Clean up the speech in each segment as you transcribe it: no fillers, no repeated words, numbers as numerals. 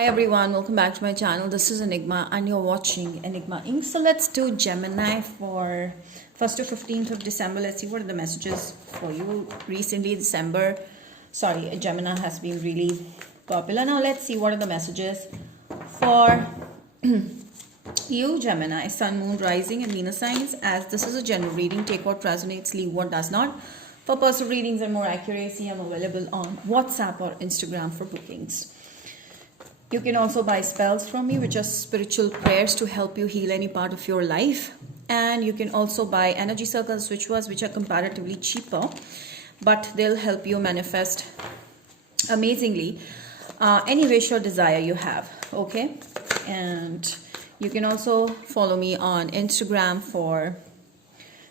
Hi everyone, welcome back to my channel. This is Enigma and you're watching Enigma Inc. So let's do Gemini for 1st to 15th of December. Let's see what are the messages for you. Recently Gemini has been really popular. Now let's see what are the messages for you, Gemini, Sun, Moon, Rising and Venus signs. As this is a general reading, take what resonates, leave what does not. For personal readings and more accuracy, I'm available on WhatsApp or Instagram for bookings. You can also buy spells from me, which are spiritual prayers to help you heal any part of your life. And you can also buy energy circles, which are comparatively cheaper, but they'll help you manifest amazingly any wish or desire you have. Okay, and you can also follow me on Instagram for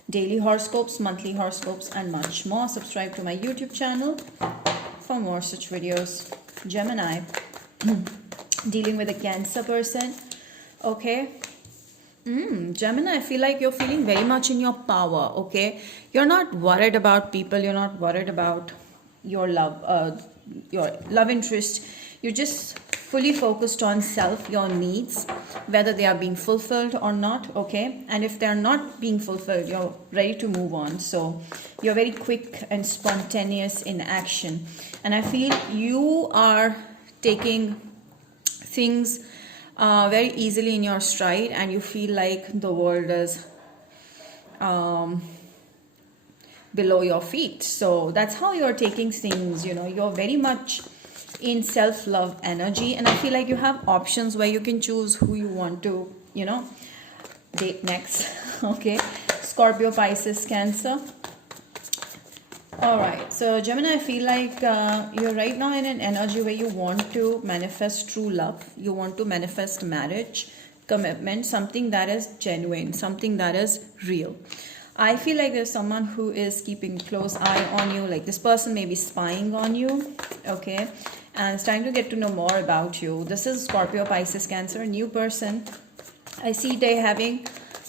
daily horoscopes, monthly horoscopes, and much more. Subscribe to my YouTube channel for more such videos. Gemini. Dealing with a Cancer person. Okay, Gemini, I feel like you're feeling very much in your power. Okay, you're not worried about people, you're not worried about your love interest. You're just fully focused on self, your needs, whether they are being fulfilled or not. Okay, and if they're not being fulfilled, you're ready to move on. So you're very quick and spontaneous in action, and I feel you are taking things very easily in your stride, and you feel like the world is below your feet. So that's how you're taking things. You're very much in self-love energy, and I feel like you have options where you can choose who you want to date next. Okay, Scorpio, Pisces, Cancer. Alright, so Gemini, I feel like you're right now in an energy where you want to manifest true love. You want to manifest marriage, commitment, something that is genuine, something that is real. I feel like there's someone who is keeping a close eye on you, like this person may be spying on you, okay? And it's time to get to know more about you. This is Scorpio, Pisces, Cancer, a new person. I see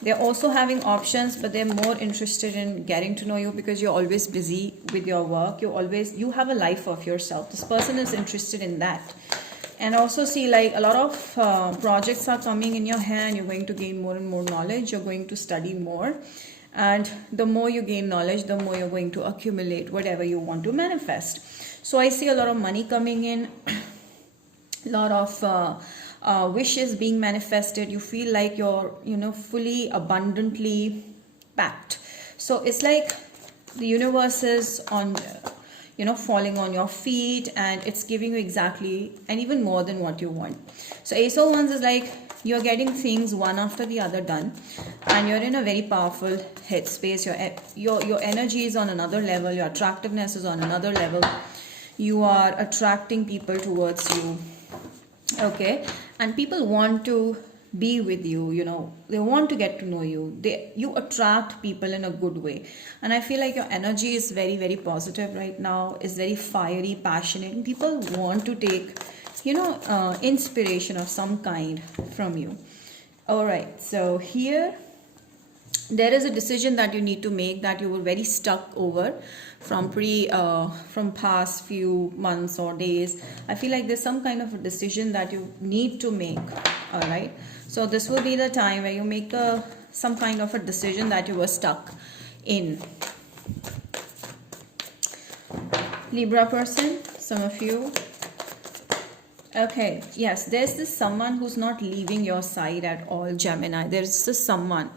they're also having options, but they're more interested in getting to know you because you're always busy with your work. You have a life of yourself. This person is interested in that. And also see like a lot of projects are coming in your hand. You're going to gain more and more knowledge. You're going to study more. And the more you gain knowledge, the more you're going to accumulate whatever you want to manifest. So I see a lot of money coming in, a lot of wishes being manifested. You feel like you're fully abundantly packed. So it's like the universe is on falling on your feet, and it's giving you exactly and even more than what you want. So Ace of Wands is like you're getting things one after the other done, and you're in a very powerful headspace. Your energy is on another level. Your attractiveness is on another level. You are attracting people towards you. Okay, and people want to be with you. They want to get to know you. You attract people in a good way, and I feel like your energy is very, very positive right now. It's very fiery, passionate, and people want to take inspiration of some kind from you. All right, so here there is a decision that you need to make that you were very stuck over from past few months or days. I feel like there's some kind of a decision that you need to make. All right, so this will be the time where you make some kind of a decision that you were stuck in. Libra person, some of you. Okay, yes, there's this someone who's not leaving your side at all, Gemini. There's this someone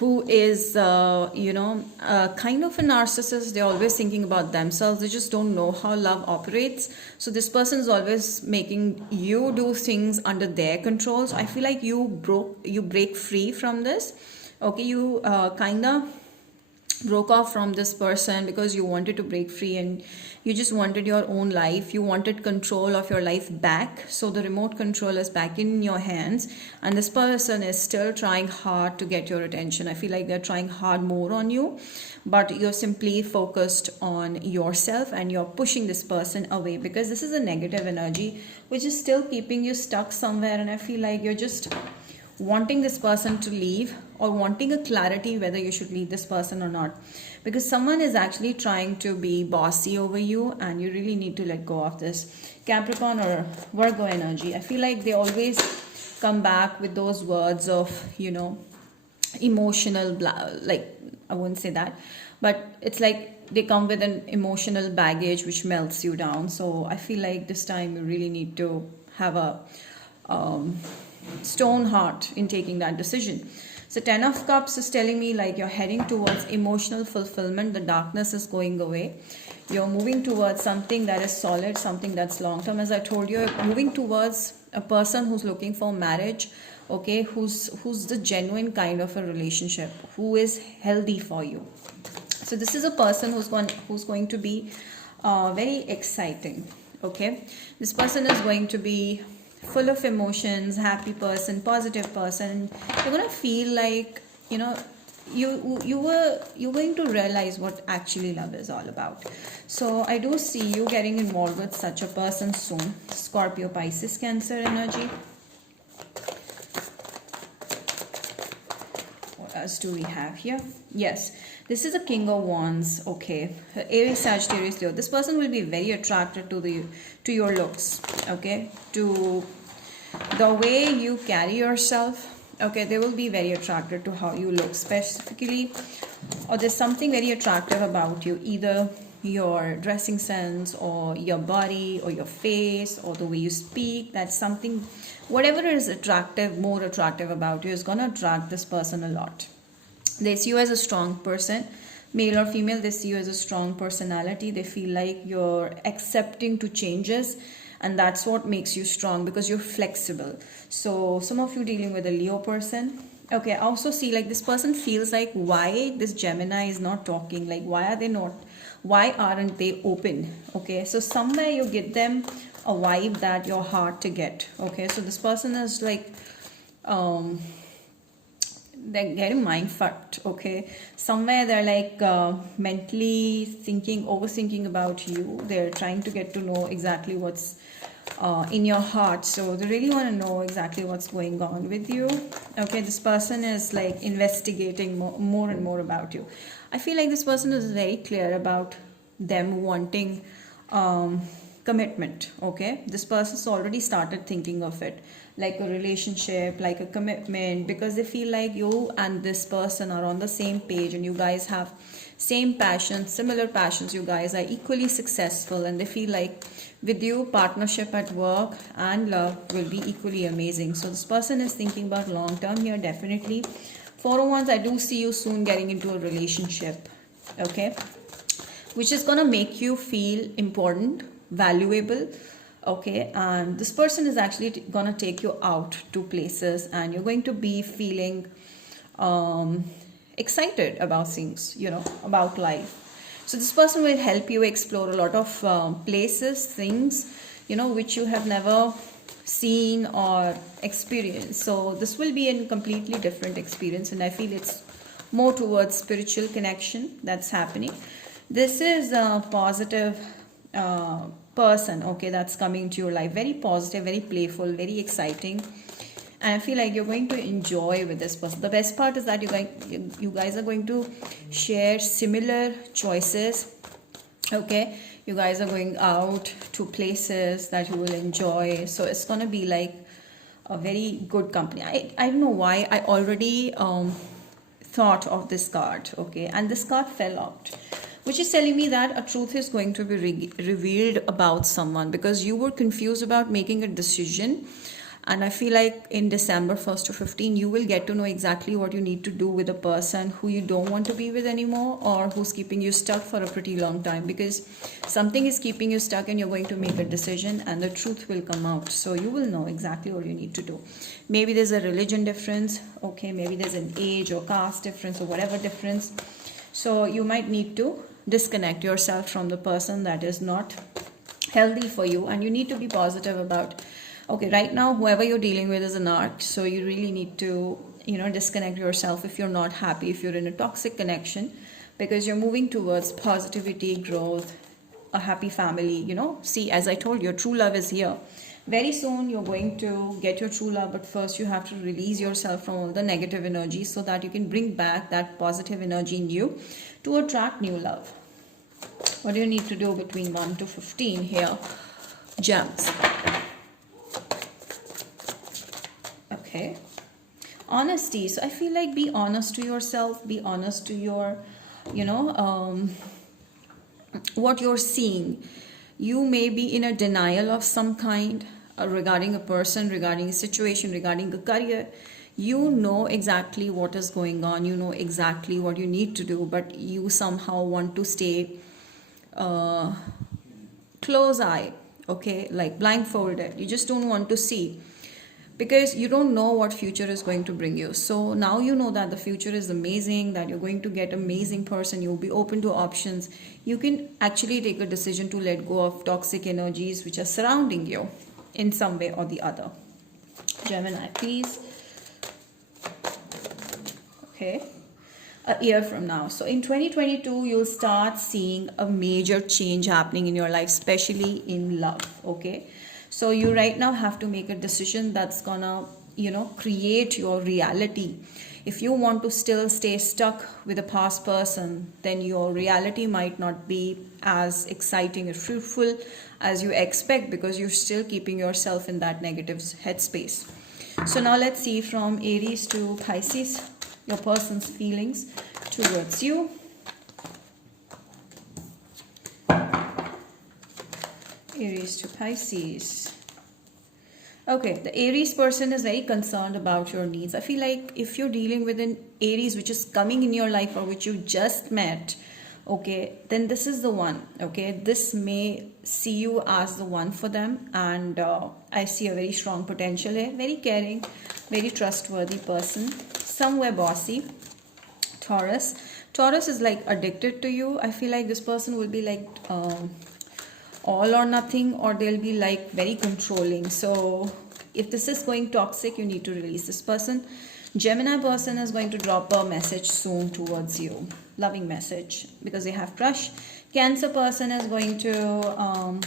who is kind of a narcissist. They're always thinking about themselves. They just don't know how love operates. So this person is always making you do things under their control. So I feel like you break free from this. Okay, you kind of broke off from this person because you wanted to break free, and you just wanted your own life. You wanted control of your life back. So the remote control is back in your hands, and this person is still trying hard to get your attention. I feel like they're trying hard more on you, but you're simply focused on yourself, and you're pushing this person away because this is a negative energy which is still keeping you stuck somewhere. And I feel like you're just wanting this person to leave, or wanting a clarity whether you should leave this person or not, because someone is actually trying to be bossy over you, and you really need to let go of this. Capricorn or Virgo energy, I feel like they always come back with those words of, emotional like, I wouldn't say that, but it's like they come with an emotional baggage which melts you down. So I feel like this time you really need to have a stone heart in taking that decision. So 10 of Cups is telling me like you're heading towards emotional fulfillment. The darkness is going away. You're moving towards something that is solid, something that's long term. As I told you, you're moving towards a person who's looking for marriage, okay, who's the genuine kind of a relationship, who is healthy for you. So this is a person who's going to be very exciting, okay. This person is going to be full of emotions, happy person, positive person. You're going to feel like, you're going to realize what actually love is all about. So I do see you getting involved with such a person soon. Scorpio, Pisces, Cancer energy. What else do we have here? Yes, this is a King of Wands, okay. Aries, Sagittarius, Leo. This person will be very attracted to your looks, okay, to the way you carry yourself, okay. They will be very attracted to how you look specifically, or there's something very attractive about you, either your dressing sense or your body or your face or the way you speak. That's something, whatever is attractive, more attractive about you, is going to attract this person a lot. They see you as a strong person, male or female. They see you as a strong personality. They feel like you're accepting to changes, and that's what makes you strong, because you're flexible. So some of you dealing with a Leo person, okay. I also see like this person feels like, why this Gemini is not talking, like why aren't they open, okay. So somewhere you get them a vibe that you're hard to get, okay. So this person is like they're getting mind fucked, okay. Somewhere they're like mentally overthinking about you. They're trying to get to know exactly what's in your heart. So they really want to know exactly what's going on with you, okay. This person is like investigating more and more about you. I feel like this person is very clear about them wanting commitment, okay. This person's already started thinking of it like a relationship, like a commitment, because they feel like you and this person are on the same page, and you guys have same passions, similar passions. You guys are equally successful, and they feel like with you, partnership at work and love will be equally amazing. So this person is thinking about long term here, definitely. 4 of Wands, I do see you soon getting into a relationship, okay, which is gonna make you feel important, valuable, okay. And this person is actually gonna take you out to places, and you're going to be feeling excited about things, about life. So this person will help you explore a lot of places, things, which you have never seen or experienced. So this will be a completely different experience, and I feel it's more towards spiritual connection that's happening. This is a positive person, okay, that's coming to your life. Very positive, very playful, very exciting, and I feel like you're going to enjoy with this person. The best part is that you guys are going to share similar choices, okay. You guys are going out to places that you will enjoy, so it's going to be like a very good company. I don't know why I already thought of this card, okay, and this card fell out, which is telling me that a truth is going to be revealed about someone, because you were confused about making a decision. And I feel like in December 1st to 15, you will get to know exactly what you need to do with a person who you don't want to be with anymore, or who's keeping you stuck for a pretty long time, because something is keeping you stuck and you're going to make a decision and the truth will come out. So you will know exactly what you need to do. Maybe there's a religion difference, okay, maybe there's an age or caste difference or whatever difference. So you might need to disconnect yourself from the person that is not healthy for you, and you need to be positive about, okay, right now whoever you're dealing with is an arc, so you really need to disconnect yourself if you're not happy, if you're in a toxic connection, because you're moving towards positivity, growth, a happy family. See, as I told you, true love is here, Very soon you're going to get your true love, but first you have to release yourself from all the negative energy so that you can bring back that positive energy in you to attract new love. What do you need to do between 1 to 15 here, gems? Okay. Honesty. So I feel like be honest to yourself, be honest to your, what you're seeing. You may be in a denial of some kind regarding a person, regarding a situation, regarding a career. You know exactly what is going on, you know exactly what you need to do, but you somehow want to stay close eye, okay, like blindfolded. You just don't want to see because you don't know what future is going to bring you. So now you know that the future is amazing, that you're going to get amazing person, you'll be open to options. You can actually take a decision to let go of toxic energies which are surrounding you in some way or the other. Gemini, please. Okay, a year from now. So in 2022, you'll start seeing a major change happening in your life, especially in love. Okay, so you right now have to make a decision that's gonna, create your reality. If you want to still stay stuck with a past person, then your reality might not be as exciting and fruitful as you expect because you're still keeping yourself in that negative headspace. So now let's see from Aries to Pisces, your person's feelings towards you. Aries to Pisces. Okay, the Aries person is very concerned about your needs. I feel like if you're dealing with an Aries which is coming in your life or which you just met, okay, then this is the one. Okay, this may see you as the one for them, and I see a very strong potential here. Very caring, very trustworthy person, somewhere bossy. Taurus. Taurus is like addicted to you. I feel like this person will be like all or nothing, or they'll be like very controlling. So if this is going toxic, you need to release this person. Gemini person is going to drop a message soon towards you, loving message, because they have crush. Cancer person is going to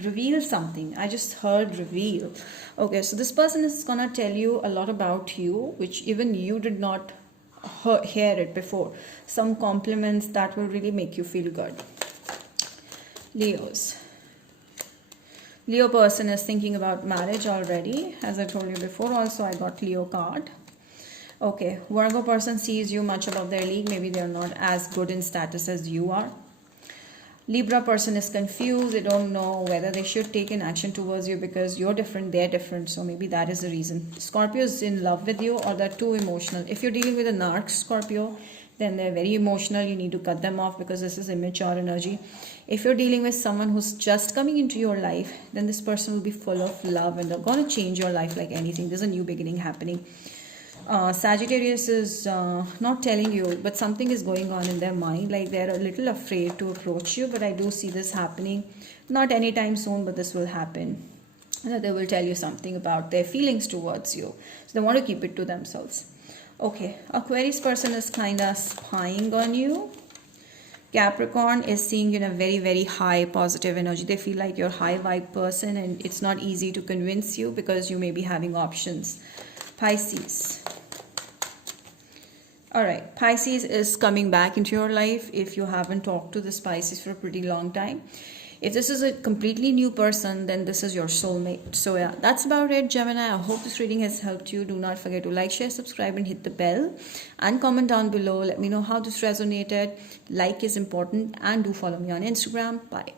reveal something. I just heard reveal. Okay, so this person is gonna tell you a lot about you, which even you did not hear it before. Some compliments that will really make you feel good. Leos. Leo person is thinking about marriage already. As I told you before, also I got Leo card. Okay, Virgo person sees you much above their league. Maybe they're not as good in status as you are. Libra person is confused. They don't know whether they should take an action towards you because you're different, they're different. So maybe that is the reason. Scorpio is in love with you, or they're too emotional. If you're dealing with a narc Scorpio, then they're very emotional. You need to cut them off because this is immature energy. If you're dealing with someone who's just coming into your life, then this person will be full of love and they're going to change your life like anything. There's a new beginning happening. Sagittarius is not telling you, but something is going on in their mind, like they're a little afraid to approach you, but I do see this happening, not anytime soon, but this will happen. And they will tell you something about their feelings towards you, so they want to keep it to themselves. Okay, Aquarius person is kind of spying on you. Capricorn is seeing you in a very, very high positive energy. They feel like you're a high vibe person and it's not easy to convince you because you may be having options. Pisces. Alright, Pisces is coming back into your life if you haven't talked to this Pisces for a pretty long time. If this is a completely new person, then this is your soulmate. So yeah, that's about it, Gemini. I hope this reading has helped you. Do not forget to like, share, subscribe and hit the bell. And comment down below. Let me know how this resonated. Like is important. And do follow me on Instagram. Bye.